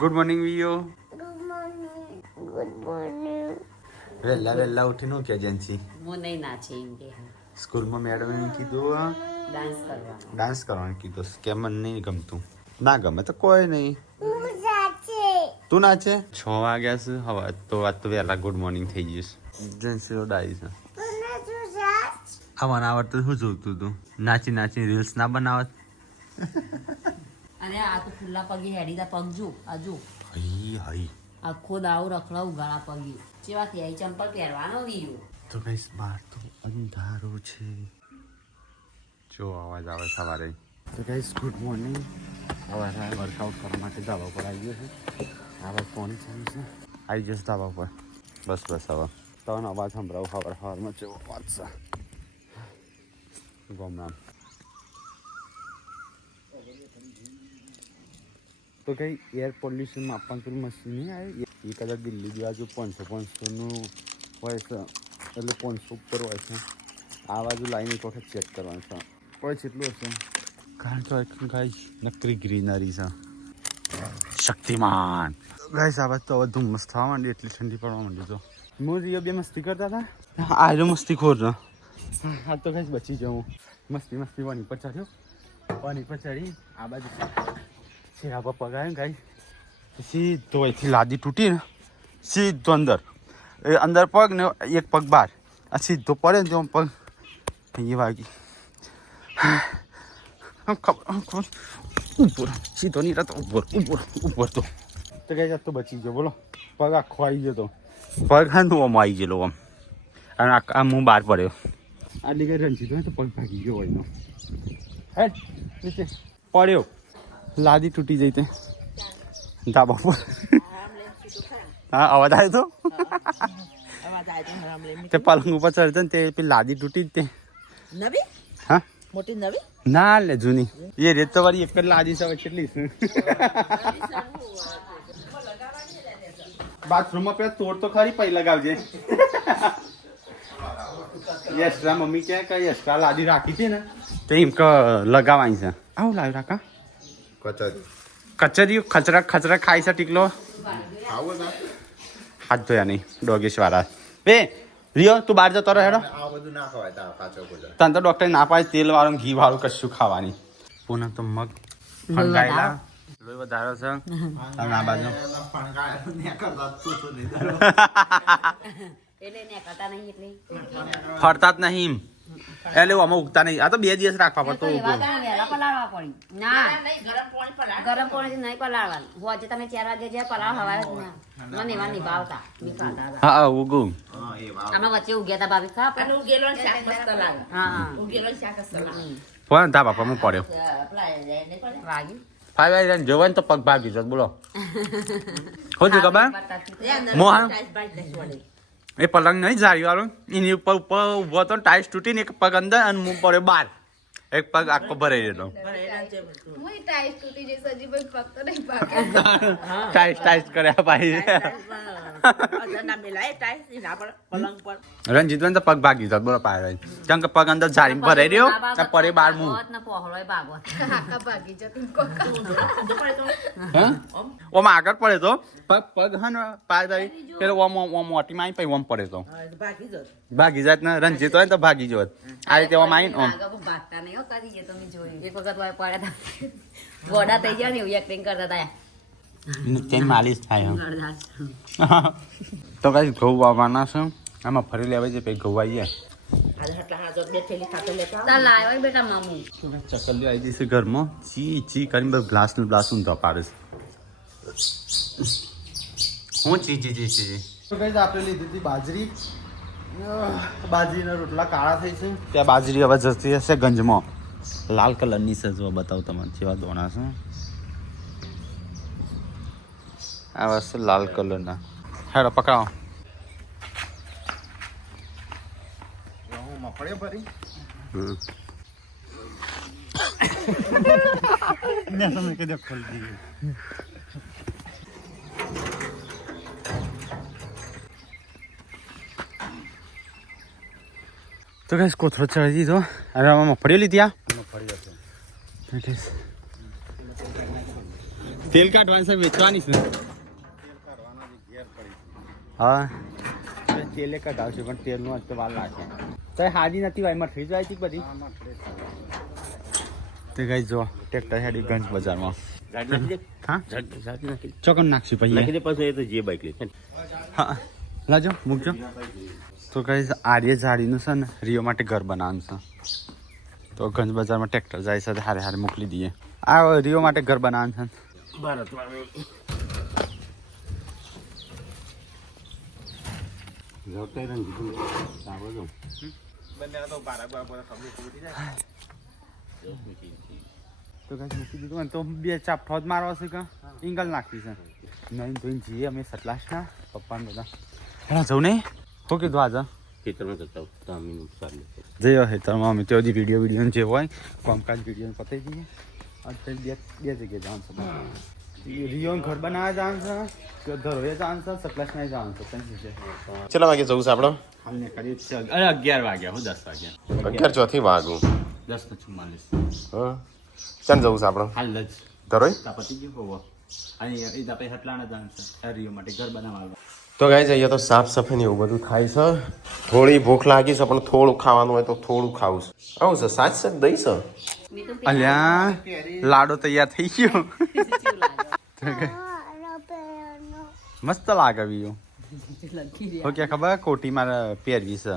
Good morning વિયો. Good morning. Good morning. વહેલા ઉઠીને હું કે જેન્સી હું નહીં નાચે એમ કે સ્કૂલમાં મેડમે એમ કીધું ડાન્સ કરવાનું કીધું કે મને નહીં ગમતું. ના ગમે તો કોઈ નહીં. હું સાચે. તું નાચે 6 વાગ્યા છે હવે તો આજ તો વહેલા ગુડ મોર્નિંગ થઈ જઈશ. જેન્સી ડાઈ છે મને તું સાચ. આવવાનું આવડતું શું જોતું તું નાચી રીલ્સ ના બનાવત. અરે આ તો ખુલ્લા પગે હેડીદા પગ જો આજુ હઈ આખો દાવ રખડા ઉગાડા પગે જેવા થઈ ચંપલ પહેરવાનો વીયો તો કઈ બહાર તો અંધારું છે. જો અવાજ આવે સવારે. તો ગાઈસ ગુડ મોર્નિંગ. સવારે વર્કઆઉટ કરવા માટે ધાબા પર આવી ગયો છે. આવા ફોન ચાલુ છે આવી જશે ધાબા પર. બસ હવે તને અવાજ સંભળાવું સવારમાં જેવો અવાજ છે ગમરામ. તો કઈ એર પોલ્યુશન માપવાનું પેલું મશીન નહીં આવે એ કદાચ દિલ્હી બાજુ 500-500નું હોય છે એટલે 500 ઉપર હોય છે. આ બાજુ લાઈન એક વખત ચેક કરવાનું છે હોય છે એટલું હશે કારણ તો ગાઈસ નકરી ગ્રીનરી છે. શક્તિમાન ગાઈસ આ બાજુ તો હવે ધુમ્મસ થવા માંડી એટલી ઠંડી પડવા માંડી. તો હું રિયો બે મસ્તી કરતા હતા આજે મસ્તી ખોર છે. હા તો ગાઈસ બચી જાઉં મસ્તી વાની પર ચડ્યો ચડી આ બાજુ શેરા પર પગ આવ્યો ગાઈ સીધો અહીંથી લાદી તૂટી ને સીધો અંદર પગ ને એક પગ બહાર આ સીધો પડે ને તો પગ અહીંયા વાગી ખબર ઉપર સીધો નહીં રહેતો ઉપર તો કઈ જાત તો બચી ગયો. બોલો પગ આખો આવી ગયો તો પગ હા તું આમ આવી ગયેલો આમ અને આમ હું બહાર પડ્યો. આ લીધે રંજીત હોય તો પગ ભાગી ગયો હોય હેડ નીચે પડ્યો લાદી તૂટી જઈ તે ધાબા પર. હા અવાજ આવ્યો તો તે પલંગ ઉપર ચડતો ને તે પેલી લાદી તૂટી જ તે નવી હા મોટી નવી ના લે જૂની એ રેત તો વાળી એક જ લાદી છે કેટલી છે. બાથરૂમમાં પેલા તોડ તો ખરી પૈ લગાવજે. એક્સ્ટ્રા મમ્મી ક્યાં કઈ એક્સ્ટ્રા લાદી રાખી હતી ને તો એમ કે લગાવવાની છે. આવું લાવ્યું રાકા કચરી ખચરા ખાઈ છે ટીકલો હાથ ધોયા નહીં ડોગેશ વાળા. બે રિયો તું બહાર જતો રહે હેડો. તને તો ડોક્ટર ના પાડે તેલ વાળું ઘી વાળું કશું ખાવાની. પૂનમ તો મગ ફણગાયેલા લોહી વધારો છે અને આ બાજુ એટલે ને કરતા નહીં એટલે ફરતા જ નહીં એટલે આમાં ઉગતા નહીં. આ તો 2 દિવસ રાખવા પડતો વહેલા પલાળવા પડી ના ગરમ પાણી નહીં પલાળવાનું હોજે તમે 4 વાગે જે પલાળ હવારે જ ના મને એવા નિભાવતા હા ઉગું આમાં વચ્ચે ઉગ્યા હતા ભાભી ખા પણ ઉગેલો શાક મસ્ત લાગે. હા ઉગેલો શાક મસ્ત લાગે. પણ ધાબા પર હું પડ્યો વાગી 5 વાગ્યા જોવાય ને તો પગ ભાગી જતો. બોલો શું થયું ખબર મોહન એ પલંગ નહીં જાળી વાળો એની ઉપર ઉભો હતો ટાઈસ તૂટીને એક પગ અંદર અને હું પડ્યો બહાર. એક પગ આખો ભરાઈ ગયો. ટાઈસ કર્યા ભાઈ રંજીતભાઈ તો પગ ભાગી જતો. બોલો પાય કેમ કે પગ અંદર જાળી ભરાઈ રહ્યો પડે બહાર હું ઓમાં આગળ પડે તો પગ હા ને પાય ભાઈ પેલો મોટી માં પછી ઓમ પડે તો ભાગી જાત ને રંજીત હોય તો ભાગી જોત. આ રીતે ઓમ આવીને ઓમ ભાગતા નહીં કરી ગયા તમે જોયું એક વખત પડ્યા હતા ગોડા થઈ ગયા ને એવું એક્ટિંગ કરતા હતા. તેની માલિશ થાય તો કઈ ઘઉં વાવવાના છે આમાં ફરી લેવાય છે પછી ઘઉં આવીએ બેટા મામુ ચકલીઓ આવી જશે ઘરમાં ચી કરીને બસ ગ્લાસ ઊંધો પાડે છે. હું ચી તો કઈ આપણે લીધી હતી બાજરીના રોટલા કાળા થઈ છે. ત્યાં બાજરી હવે જતી હશે ગંજમાં લાલ કલરની છે. જો બતાવું તમને જેવા દોણા છે આ વસ્તુ લાલ કલરના. હેડો પકડાવો તો કઈ કોથળો ચડી દીધો હવે આમાં મફળી લીધી. આ તેલ કાઢવાની છે વેચવાની છે હા તેલે કઢાવશે પણ તેલનું આજ તો વાર લાગે તો હાજી નથી ભાઈ મઠરી જાય છે બધી તે કઈ જો ટ્રેક્ટર હેડી ગંજ બજારમાં હા ચોકન નાખશું પછી હા લાજો મૂકજો તો કઈ આર્ય ઝાડીનું છે ને રિયો માટે ઘર બનાવવાનું છે તો ગંજ બજારમાં ટ્રેક્ટર જાય છે હારે હારે મોકલી દઈએ આ રિયો માટે ઘર બનાવવાનું છે તો કઈ મૂકી દીધું તો બે ચાપઠો જ મારવા છે કે ઇંગલ નાખવી છે નહીં તો જઈએ અમે સટલાશ ના પપ્પાને બધા હા જવું નહીં શું કીધું આજે જઈએ હેતરમાં અમે ત્યાં વિડીયો જે હોય કામકાજ વિડીયો પતાવી દઈએ અત્યારે બે જગ્યાએ જવાનું છે રિયો ઘર બનાવવા જવાનું છે ધરોએ જવાનું છે સટલાશમાં જવાનું છે કેટલા વાગે જવું છે આપણે હાલ ને કરીએ 11 વાગ્યા હું 10 વાગ્યા 11 ચોથી વાગું 10:44 હા ચાલ જવું છે આપણે હાલ જ ધરોઈ પતી ગયું હોવો અને એ આપણે હટલાણા જવાનું છે રિયો માટે ઘર બનાવવાનું તો ગાઈ જઈએ તો સાફ સફાઈ એવું બધું થાય છે થોડી ભૂખ લાગી છે પણ થોડું ખાવાનું હોય તો થોડું ખાવું છે આવું છે સાચ છે દઈ છે અલ્યા લાડો તૈયાર થઈ ગયો મસ્ત લાગે બીજો ઓકે ખબર કોટી મારે પહેરવી છે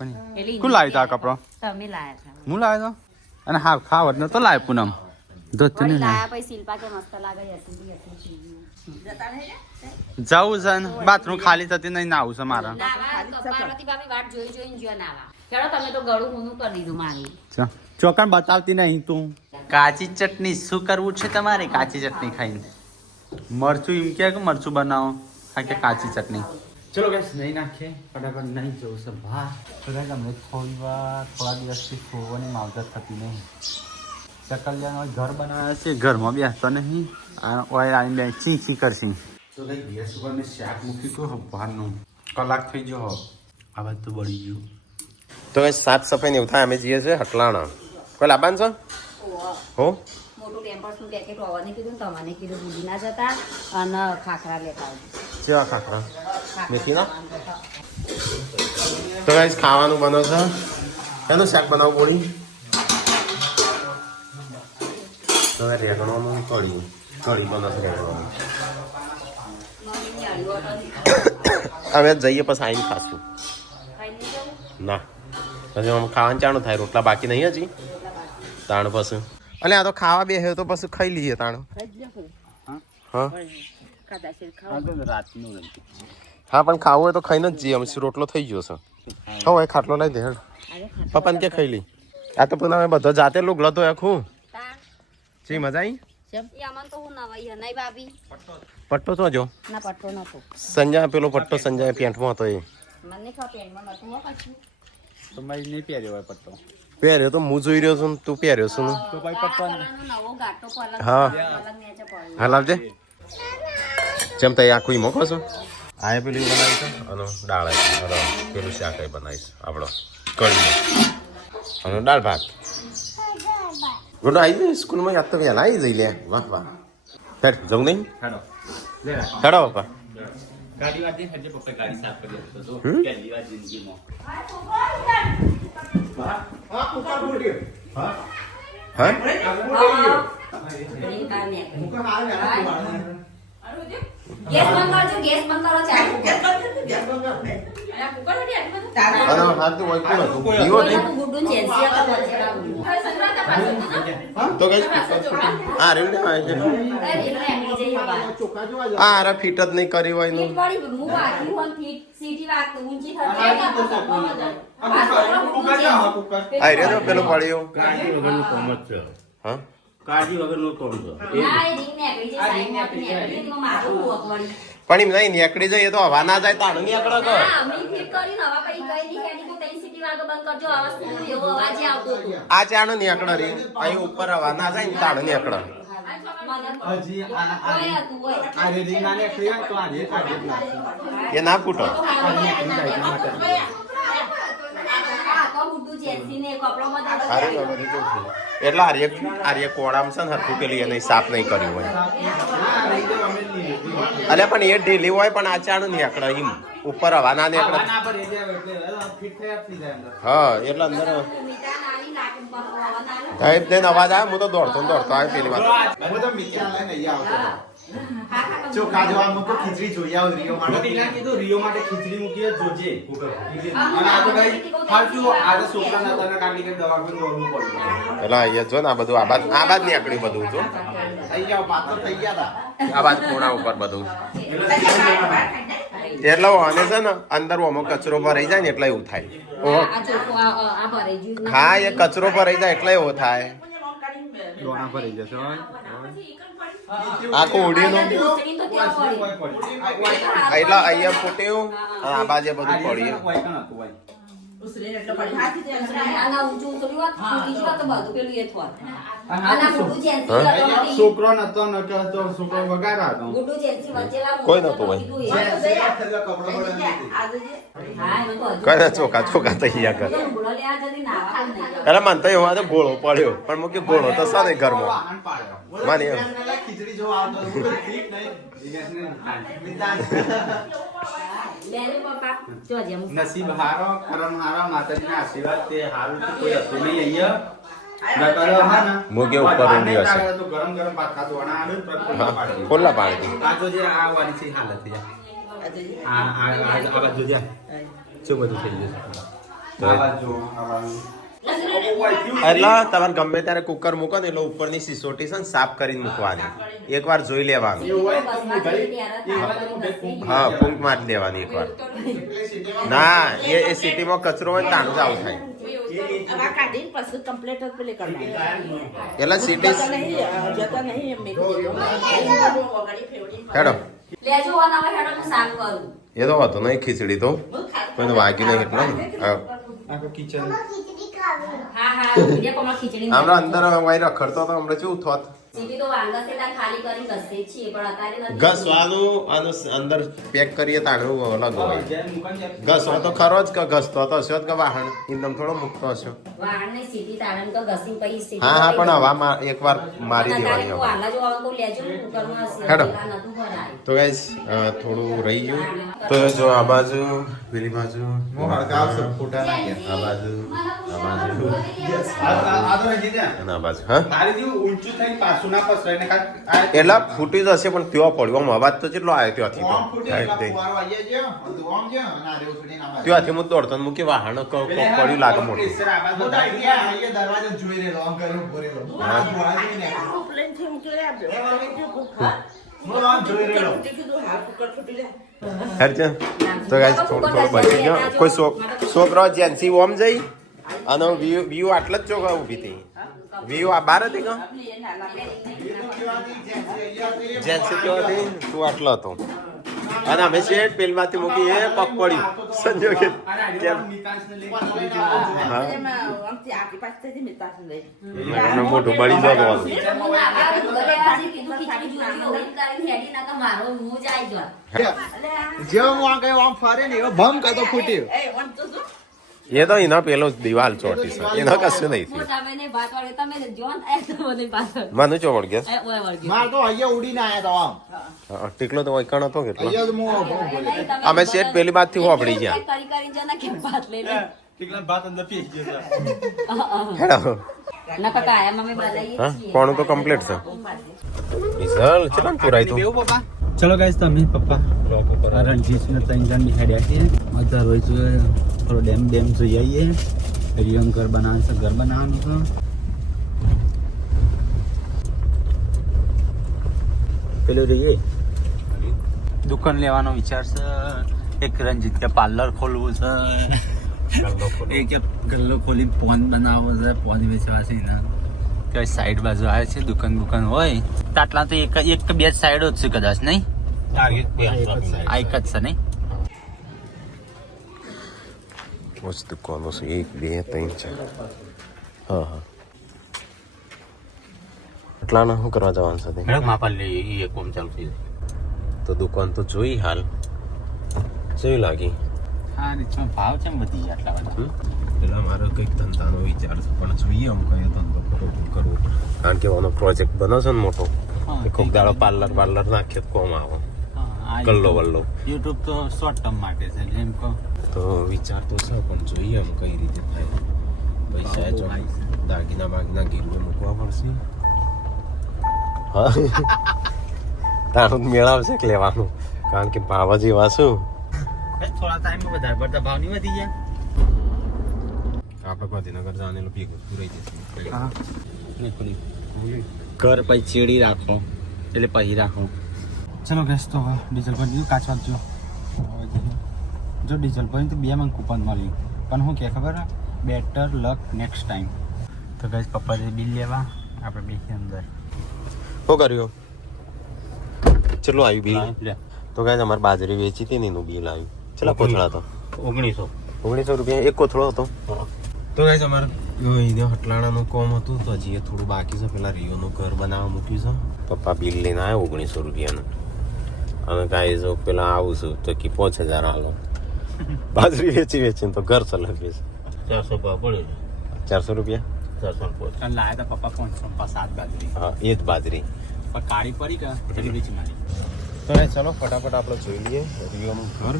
પણ કોણ લાવ્યું તા કપડો તમે લાયા હું લાવ્યો તો અને હા ખાવત ન તો લાવ પૂનમ દોત હતા નહીં લાયા પછી શિલ્પા કે મસ્ત લાગે જવું છે ને બાથરૂમ ખાલી થતી નહીં નાવું છે મારા પાર્વતી ભાભી વાટ જોઈ જોઈને જ્યો નાવા ચલો તમે તો ગળું ઊનું કરી દીધું મારી ચોકન બતાવતી નહીં તું કાચી ચટણી શું કરવું છે તમારે કાચી ચટણી ખાઈને મરચું એમ કે મરચું બનાવો આ કે કાચી ચટણી ચલો ગેસ નહીં નાખીએ ફટાફટ નહીં જવું છે બહાર તો ગાઈસ અમને થોડા દિવસથી ખોવાની માવજત થતી નહીં ચકલિયાનો ઘર બનાવ્યા છે ઘરમાં બેસતો નહીં ઓય આવીને ચીંચી કરશી તો કઈ ગેસ ઉપર મેં શાક મૂકી તો બહારનું કલાક થઈ ગયો આ બધું બળી ગયું તો ગાઈ સાફ સફાઈ ને એવું થાય અમે જઈએ છીએ હટલાણા કોઈ લાબાન છો હો મોટું પેમ્પર્સનું પેકેટ હોવાની કીધું તમને કીધું ભૂલી ના જતા અને ખાખરા લેતા આવજો કેવા ખાખરા મેથીના તો ગાઈસ ખાવાનું બનો છે એનું શાક બનાવવું બોલી તો રેગણોનું કઢી બનો છે રેગણોનું હવે જઈએ પછી આવીને ખાશું ના પછી આમ ખાવાનું ચાણું થાય રોટલા બાકી નહીં હજી તાણ પછી એટલે આ તો ખાવા બે તો પછી ખાઈ લઈએ તાણ હા હા પણ ખાવું હોય તો ખાઈને જ જઈએ અમે રોટલો થઈ ગયો છે હવે ખાટલો નહીં દે પપ્પાને કે ખાઈ લી આ તો પણ અમે બધો જાતે લુગલો તો આખું જી મજા આવી પટ્ટો તો જો સંજય પેલો પટ્ટો સંજય પેન્ટમાં હતો એ તો મેં નહીં પહેર્યો હોય પટ્ટો પહેર્યો તો હું જોઈ રહ્યો છું ને તું પહેર્યો છું ને તો ભાઈ પટ્ટો હા હા લાવજે જેમ તઈ આખું મોકો છો આ પેલું બનાવીશ અને દાળ પેલું શાક બનાવીશ આપણો કઢી અને દાળ ભાત ગોડો આવી જાય સ્કૂલમાં યાદ તો યાદ આવી જઈ લે વાહ વાહ હેડ જવું નહીં હેડો પપ્પા ગાડી વાળી હજે પપ્પા ગાડી સાફ કરી આપતો તો પહેલી વાર જિંદગીમાં ગેસ બંધ કરજો ગેસ બંધ કરો ચાલુ ફીટ જ નહીં કરી હોય પેલું પડ્યું હા કાળજી વગરનું કોમ છે પણ એમ નહીં નીકળી જાય તો હવા ના જાય તાણું નીકળો તો આ ચાણું નીકળો રે અહીં ઉપર હવા ના જાય ને તાણું નીકળો હજી આ રેડી ના નીકળી હોય તો એ ના ફૂટો જેન્સીને કપડામાં તો સારું આ બધું કેવું થયું એટલે આર્ય કોળામ છે ને હરખું પેલી એને સાફ નહીં કર્યું હોય અલ્યા પણ એ ઢીલી હોય પણ આ ચાણું નહીં આકડા એમ ઉપર હવા ના નીકળે હા એટલે અંદર મીઠા નાની નાખીને બનાવવાના. સાહેબ તેને અવાજ આવે હું તો દોડતો ને દોડતો આવે પેલી વાત ચોખા જોવા મૂકો ખીચડી જોઈ આવો રિયો માટે કીધું રિયો માટે ખીચડી મૂકી જોજે અને આ તો ભાઈ ફાલતુ આ તો છોકરા ના તને કાઢી કે દવાખાને દોડવું પડ્યું એટલે અહીંયા જો ને આ બધું આબાદ નીકળ્યું બધું જો થઈ ગયા વાત તો થઈ ગયા હતા આબાદ ખૂણા ઉપર બધું એટલે અને છે ને અંદર ઓમાં કચરો ભરાઈ જાય ને એટલે એવું થાય ઓહો. આ ચોખ્ખું આ ભરાઈ ગયું. હા એ કચરો ભરાઈ જાય એટલે એવો થાય દોણા ભરાઈ જશે આ કોડીનો પૂંછડી તો ત્યાં પડી. એટલે અહીંયા ફૂટ્યું અને આ બાજુ બધું પડ્યું આના ઊંચું ઉતર્યું હોત, ફૂટી ગયું હોત તો બધું પેલું એ થોત. આના ગુડુ જેન્સી હા? હતો નથી. છોકરો નતો ન કહેતો છોકરો વગાડ્યો હતો ગુડુ જેન્સી વચ્ચેલા કોઈ નહોતું ભાઈ. કીધું એ. હા, એમાં તો હજુ કઈ ચોખા તૈયાર કરે પેલો લુગડો લેવા જતી નાહવા પણ નહીં ગયો. એટલે મને તો એવું હતું ગોળો પડ્યો પણ મૂકી ગોળો તો સાને ઘરમાં માની એમ. ખીચડી જોવા આવતો ઠીક લેજો પપ્પા, જોજે હું. નસીબ હારો કરમ હારા માતાજીના આશીર્વાદ તે હારું તો કોઈ હતું નહીં અહીંયા નકર હા ને મૂકે ઉપર ઊંડી હશે. તો ગરમ ભાત ખાતો અને આડું પર ખુલ્લા પાડી ખુલ્લા પાડી આ તો જે આ વાળી છે હાલત છે આ બાજુ જે શું બધું થઈ જશે આ બાજુ એટલે તમારે ગમે ત્યારે કુકર મૂકો ને એટલે ઉપરની સિસોટી છે ને સાફ કરીને મૂકવાની એકવાર જોઈ લેવાનું હા ફૂંક મારી દેવાની એકવાર ના એ સિટીમાં કચરો હોય ને તાનું જ આવું થાય એટલે સિટી હેડો લેજો અને હવે હેડો હું સાફ કરું. એ તો હતો નહીં ખીચડી તો કોઈ વાગી નહીં એટલે ને આખો કિચન ખીચડી ખાવી હા હા વિડીયો કોમાં ખીચડી હમણાં અંદર વાય રખડતો તો હમણાં શું થોત સીધી તો વાંગા છે ત્યાં ખાલી કરીને ઘસે જ છીએ પણ અત્યારે નથી. ઘસવાનું અને અંદર પેક કરીએ તાણું અલગ હોય ઘસવા તો ખરો જ કે ઘસતો તો હશો જ કે વાહણ એકદમ થોડો મૂકતો હશો વાળને સીધી તારણ તો ઘસીને પછી સીધી હા હા પણ કરી હવા એકવાર મારી દેવાની અત્યારે હવે વાલા જો આવે તો લેજો કુકરમાં હેડો. પેલા નતું ભરાય. તો ગાઈસ થોડું રહી ગયું તો જો આ બાજુ પેલી બાજુ ફોટા આ બાજુ આ બાજુ આ તો હજી ને અને આ બાજુ હા મારી જેવું ઊંચું થઈ પાછું ના પસરાય ને કાંઈક આ એટલે ફૂટી જશે પણ ત્યાં પડ્યો આમ અવાજ તો કેટલો આવ્યો ત્યાંથી તો ઓમ ફૂટી સાઈડ એટલે થી. ફુવારો આઈ જાય છે, બધું ઓમ છે, અને આ રેવું છોડીને આમ આવે. ત્યાંથી હું દોડતો ને મૂકી વાહણ પડ્યું લાગે મોટું પ્રેશર આ બાજુ અહીંયા દરવાજો જોઈ રહેલો, આમ કરીને ઊભો રહેલો. હા. આ જોઈને. હું આમ જોઈ રહેલો. હેડ છે તો ગાઈસ થોડું બચી ગયો કોઈ છોકરો જેન્સી ઓમ જઈ અને વ્યૂ આટલા જ ચોખા ઊભી થઈ વ્યૂ આ બાર હતી કે જેન્સી કેવો હતી તું આટલો હતો અને અમે શેઠ પેલમાંથી મૂકી એ પગ પડ્યું સંજોગ અને આ કેમ નિકાસને લઈને ખુલી જવાનું. હા અને મોટું બળી જતો હું આવા લુગડા લેવાથી કીધું ખીચડી જોઈ હોય કરીને હેડી ના તો મારો મું જ આઈ જોત. જેવો હું આ ગયો આમ ફરે ને એવો ભમ કાં તો ફૂટ્યો. એ તો એનો પેલો દિવાલ ચોટી છે એનો કશું નહીં થયું મોટા ભાઈને ભાત વાળ્યો, તમે જો ને આયા તો મને પાછળ. મને ચો વળગે એ ઓય વળગ્યો. માર તો અહીંયા ઉડીને આયા તો આમ. ટીકલો તો વૈકણ હતો કેટલો અહીંયા તો હું ઊભો ઊભો રહ્યો. તમે અમે શેઠ પેલી બાજથી હોપડી ગયા. કરી કરીને જો ને કે ભાત લઈ લે. ટીકલા ભાત અંદર પી ગયો છે. હેડો ના કાકા આયા મમ્મી બનાવીએ હા છીએ. કોણું તો કમ્પ્લીટ છે વિશાલ ચલો ને પુરાય તું ચલો ગાઈસ તમે પપ્પા બ્લોક ઉપર રણજીત ને ત્રણ જણ હેડ્યા છીએ મજા રોઈ જોઈએ થોડો ડેમ જોઈ આવીએ રિયમ ઘર બનાવવાનું છે ઘર બનાવવાનું છે પેલું રહીએ દુકાન લેવાનો વિચાર છે એક રણજીત કે પાર્લર ખોલવું છે એક કે ગલ્લો ખોલી પોન બનાવવો છે પોન વેચવા છે એના ત્યાં સાઈડ બાજુ આવે છે દુકાન હોય આટલા તો એક કે બે જ સાઈડો જ છે કદાચ નહીં આ એક જ છે નહીં મસ્ત દુકાનો છે 1 2 3 4 હા હા એટલાના શું કરવા જવાનું છે તે? માપા લે એ કોમ ચાલુ થઈ તો દુકાન તો જોઈ હાલ જોઈ લાગી હા નીચમાં ભાવ છે વધી આટલા બધા પેલા મારો કંઈક ધંધાનો વિચાર છે પણ જોઈએ આમ કયો ધંધો કરવો કારણ કે આનો પ્રોજેક્ટ બનો છે ને મોટો એ કોક દાડો પાર્લર નાખીએ તો કોમ આવે ગલ્લો વલ્લો. યુટ્યુબ તો શોર્ટ ટર્મ માટે છે જેમ કહો તો વિચાર તો છે પણ જોઈએ આમ કઈ રીતે થાય. પૈસા દાગીના બાગીના ગીરવે મૂકવા પડશે. હા તારું જ મેળવશે કે લેવાનું કારણ કે ભાવ જ એવા શું થોડા ટાઈમમાં વધારે પડતા ભાવ નહીં વધી ગયા. આપણે ગાંધીનગર જાણેલું ભેગું પૂરાઈ જશે. ઘર પછી ચેડી રાખો એટલે પછી રાખો. ચલો ગેસ તો હવે ડીઝલ પર દીધું કાચ વાંચજો. જો ડીઝલ પર તો 2 માં કૂપન મળી પણ શું કે ખબર બેટર લક નેક્સ્ટ ટાઈમ. તો ગેસ પપ્પા જે બિલ લેવા આપણે બેસી અંદર. શું કર્યું ચલો આવ્યું બિલ તો કાંઈ અમારે બાજરી વેચી હતી ને એનું બિલ આવ્યું. ચલા કોથળા હતો 1900 રૂપિયા એક કોથળો હતો. તો કાંઈ અમારે હટલાણાનું કોમ હતું તો હજી થોડું બાકી છે. પેલા રિયોનું ઘર બનાવવા મૂક્યું છે. પપ્પા બિલ લઈને આવ્યો 1900 રૂપિયાનું અને કાંઈ જો પેલા આવું છું તો કે 5000 હાલો બાજરી વેચીને તો ઘર ચલાવીએ છે. 400 રૂપિયા લાયા હતા પપ્પા 500 7 બાજરી. હા એ જ બાજરી પણ કાળી પડી કે એટલે વેચી મારી. તો ચલો ફટાફટ આપણે જોઈ લઈએ રિયોનું ઘર.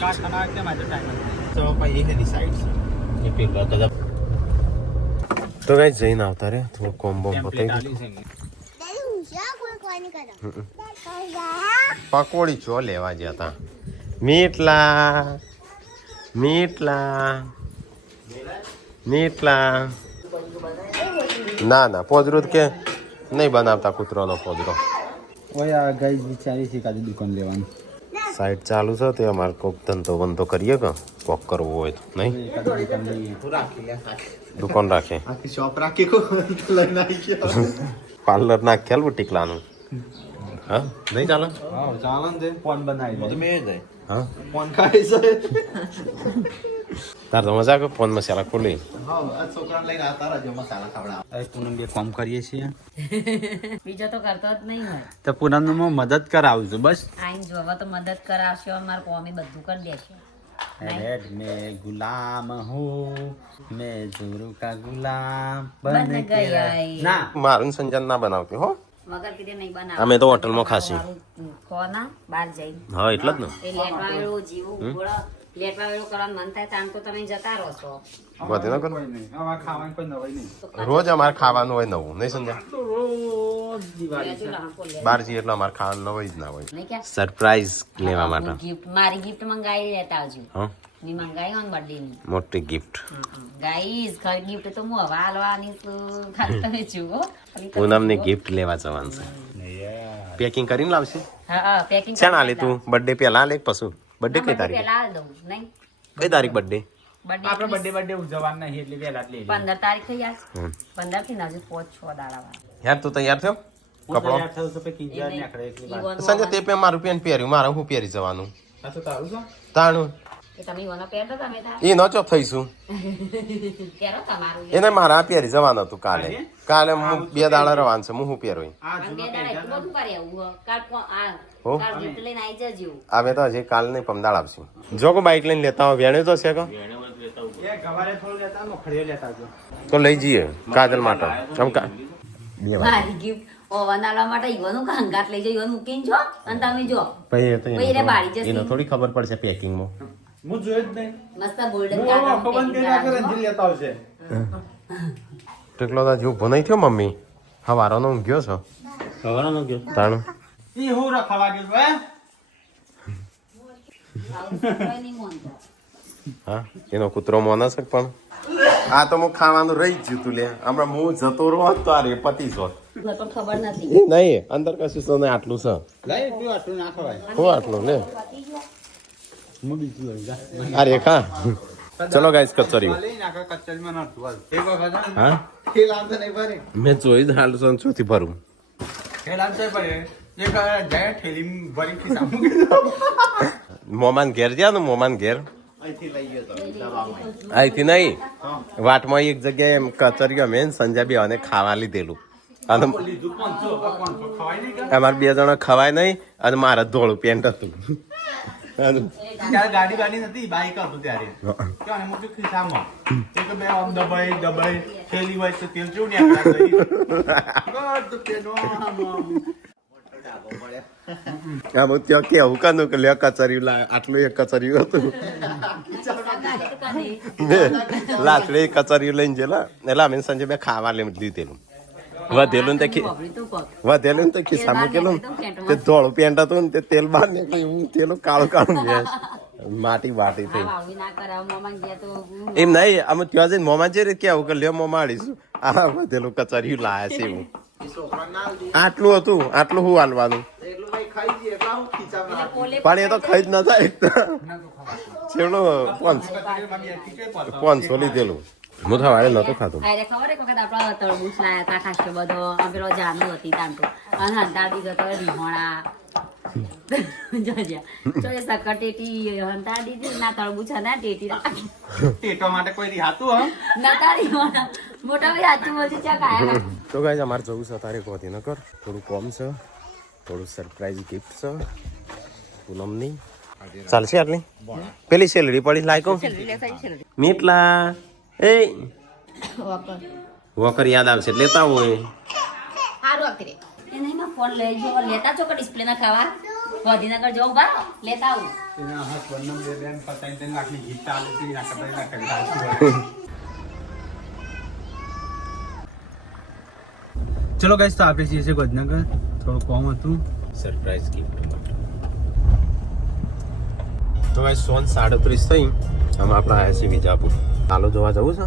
કારખાના કેમ આજે ટાઈમ તો ભાઈ એની સાઈડ છે એ પેલા કદાચ તો કાંઈ જઈને આવતા રે થોડું કોમ્બો પતાવી દાદી ઊંચા કોઈ કોની કરો પકોડી ચો લેવા ગયા હતા. મીટલા ના પોદરું કે નહીં બનાવતા કૂતરોનો પોદરો. ઓય ગાઈસ વિચારી છે કાજુ દુકાન લેવાનું. સાઈડ ચાલુ છે તે અમારે કોક ધંધો બંધો કરીએ કે કોક કરવું હોય તો નહીં દુકાન રાખે શોપ રાખી પાર્લર નાખ્યા બુટીકલાનું. હા નહીં ચાલે ચાલો ને ફોન બનાવી હા ફોન ખાઈ છે. તાર તો મજા કે ફોન મસાલા ખોલી છોકરા લઈને આવતા રહેજો મસાલા ખવડાવ. પૂનમ બે કામ કરીએ છીએ બીજો તો કરતો જ નહીં હોય. તો પૂનમમાં મદદ કરાવું છું બસ. આઈને જોવા તો મદદ કરાવશો મારે કોમી બધું કરી દેશે. रेड में गुलाम हूँ मैं जोरू का गुलाम बन गया ના મારું સંજન ના બનાવતી હો વગર કીધે નહીં બનાવ. અમે તો હોટલમાં ખાશી. ખો ના બહાર જઈને હા એટલે જ ને એ લેટવા વેળું જીવું ગોળો લેટવા વેળું કરવાનું મન થાય તાન તો તમે જતા રહો છો. ગાંધીનગર ખાવાનું કોઈ નવાઈ નહીં. રોજ અમારે ખાવાનું હોય નવું નહીં સમજ્યા. રોજ દિવાળી લેજો લાંકો લે. બહાર જઈએ એટલે અમારે ખાવાનું નવું જ ના હોય. નહીં ક્યાં? સરપ્રાઈઝ લેવા માટે ગિફ્ટ મારી ગિફ્ટ મંગાવી લેતા આવજો. હા મેં મંગાવી હોય ને બર્થડે ની. મોટી ગિફ્ટ ગાઈઝ ખરી ગિફ્ટ તો હું હવે હાલવાની છું. ખાલી તમે જુઓ. પૂનમની ગિફ્ટ લેવા જવાનું છે. પેકિંગ કરીને લાવશે હા હા પેકિંગ છે ના લે તું બર્થડે પહેલા લે પછી બર્થડે કઈ તારીખ પહેલા હાલ દઉં નહીં કઈ તારીખ બર્થડે આપણે બર્થડે ઉજવવાનું નહીં એટલે વહેલા જ લઈ 15 તારીખ થઈ યાર 15 થી હજુ 5-6 દાડા વાર. યાર તું તૈયાર થયો કપડો સંજય તે પે મારું પેન પહેર્યું મારે હું પહેરી જવાનું તાણું એ તમે ઈવાનો પહેરતો તમે તાર એ ન ચોપ થઈશું પહેરો તમારું એને મારા પહેરી જવાનું હતું કાલે હું 2 દાડા રવાન છે હું પહેરું અને 2 દાડા એટલું બધું કરી આવું કાલ હો? કાલ ગિફ્ટ લઈને આવી જજો. અમે તો હજી કાલ નહીં પમદાળ આપશું જો કો બાઇક લઈને લેતા હોય વેણે તો છે તો લઈ જઈએ કાજલ માટે ચમકા બે વાર મારી ગિફ્ટ ઓવન આલવા માટે ઈવાનું કાંગાત લઈ જઈ ઈવાનું મૂકીને જો અને તમે જો ભાઈ ભાઈ રે બાળી જશે. એને થોડી ખબર પડશે પેકિંગમાં હું જોયો જ નહીં. મસ્ત ગોલ્ડન કાગળ ટેકલો તો જેવું ભણાઈ થયો મમ્મી હવારોનો ઊંઘ્યો છો તાણું ઈ હું રખવા ગયો હા એનો કૂતરો મોને છે પણ આ તો હું ખાવાનું રહી જ ગયું તું લે હમણાં હું જતો રહો તો આ રે પતી જોત પણ ખબર નથી. એ નહીં અંદર કશું તો નહીં આટલું છે લઈ એટલું આટલું ના ખવાય. હું આટલું લે હું બીજું લઈ જા. આ રેખા ચલો ગાઈસ કચોરી લઈ નાખો કચેરીમાં નતું હાલ. એક વખત હા એ લાંબો નહીં ભરે. મેં જોઈ જ હાલ છું ચોથી ભરું એ લાંબો ભરે. એક જાય ઠેલી ભરી ખિસ્સા મૂકી દો. મોમાન ઘેર જ્યાં ને મોમાન ઘેર અહીંથી નહીં વાટમાં એક જગ્યાએ એમ કચોરી અમે સંજય બી અને ખાવા લીધેલું અને લીધું 500 ખવાય નહીં કે? અમારે 2 જણા ખવાય નહીં અને મારે ધોળું પેન્ટ હતું ત્યારે ગાડી નથી બાઈક હતું ત્યારે ક્યાં મૂક્યું ખિસ્સામાં એક બે આમ દબાઈ થેલી હોય તો તેલ જેવું આમ ત્યાં કેવું કાનું કે લે કચરિયું લાય આટલું એક કચરિયું હતું લાટલી કચરિયું લઈને ગયેલા એટલે અમે સંજય બે ખાવા લઈ લીધેલું વધેલું ને તે ખિસ્સા મૂકેલું તે ધોળું પેન્ટ હતું ને તે તેલ બહાર નીકળ્યું હું તેલું કાળું માટી વાટી થઈ એમ નહીં અમે ત્યાં જઈને મોમાં જે રીતે કેવું કે લ્યો મોમાં આડીશું આ વધેલું કચરિયું લાયા છે એવું આટલું હતું આટલું શું હાલવાનું પણ એ તો ખાઈ જ ના થાય છેલ્લો 500 લીધેલું હું સવારે નતો ખાતો અરે ખબર એક વખત આપડે તરબૂચ લાયા હતા ખાસો બધો પેલો જાનુ હતી તાંટો અને હંતાડી ગયો તો રીહોણા જોજ્યા ચોય સકટેટી હંતાડી દી ના તરબૂચ ના ટેટી ટેટો માટે કોઈ રિહાતું હમ નતા રીહોણા મોટા ભાઈ હાચું બોલছে ચા કાયા તો ગાઈસ અમારે જવું છે તારે કોથી ન કર થોડું કોમ છે થોડું સરપ્રાઈઝ ગિફ્ટ છે પૂનમની ચાલશે આટલી પેલી સેલરી પડી લાયકો મીટલા એ વોકર યાદ આવશે લેતા હોય સારું આપતી રે એ નહીં માં ફોન લઈ જો લેતા છો કે ડિસ્પ્લે ના ખાવા ગાંધીનગર જવું બા લેતા આવું એના હાથ વન્નમ બે બેન પતાઈ દે નાખની ગીત ચાલુ થી ના કરી ચલો ગાઈસ તો આપણે જઈએ છીએ ગાંધીનગર થોડું કોમ હતું સરપ્રાઈઝ ગિફ્ટ તો ગાઈસ 37 થઈ આમ આપણે આયા છીએ વિજાપુર ચાલો જોવા જવું છે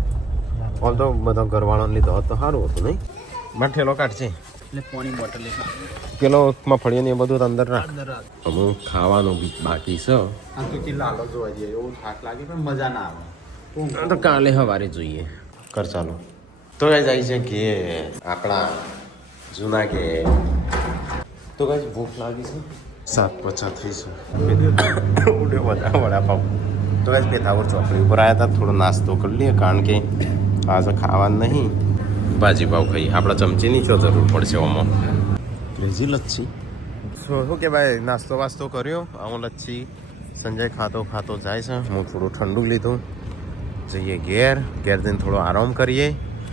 આમ તો બધા ઘરવાળાને લીધો તો સારું હતું નહીં મઠેલો કાઢશે એટલે પાણી બોટલ લેવા પેલો મફળીઓ ને એ બધું અંદર રાખ અમુક ખાવાનું બી બાકી છે આ તો કે લાલો જોવા જઈએ એવું થાક લાગે પણ મજા ના આવે તો કાલે સવારે જોઈએ કર ચાલો તો ગાઈસ આવી છે કે આપણા જૂના કે તો ગાઈસ ભૂખ લાગી છે 7:35 છે ઉડે વડાપાવ તો ગાઈસ પેથાવર ચોકડી ઉપર આવ્યા હતા થોડો નાસ્તો કરી લઈએ કારણ કે આજે ખાવાનું નહીં ભાજી પાવ ખાઈએ આપણા ચમચીની શું જરૂર પડશે આમાં ક્રેઝી લચ્છી શું કે ભાઈ નાસ્તો વાસ્તો કર્યો આવું લચ્છી સંજય ખાતો જાય છે હું થોડું ઠંડુ લીધું જઈએ ઘેર જઈને થોડો આરામ કરીએ